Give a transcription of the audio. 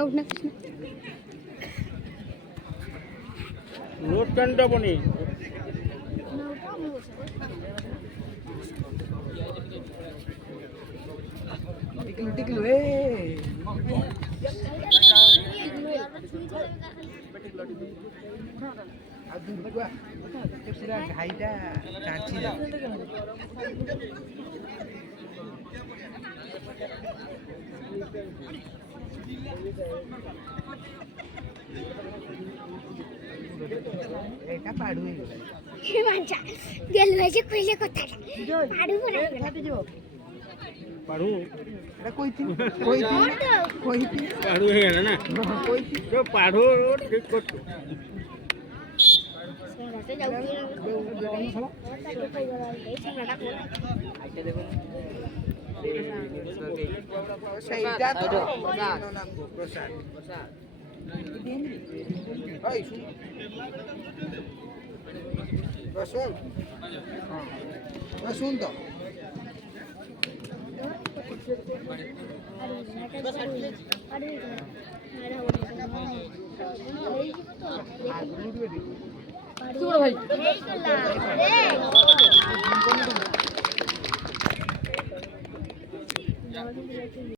उठना रोड कांडा बनी टिकलू पूरा घाईटा कांची जा एका पाडू मांचा गेलवायचे पहिले কথা पाडू पडा पाडू এটা কইতি पाडू हे गेला ना কইতি तो पाडू ठीक करतो সেইটা তো প্রসাদ ওই শুন শুন তো ভাই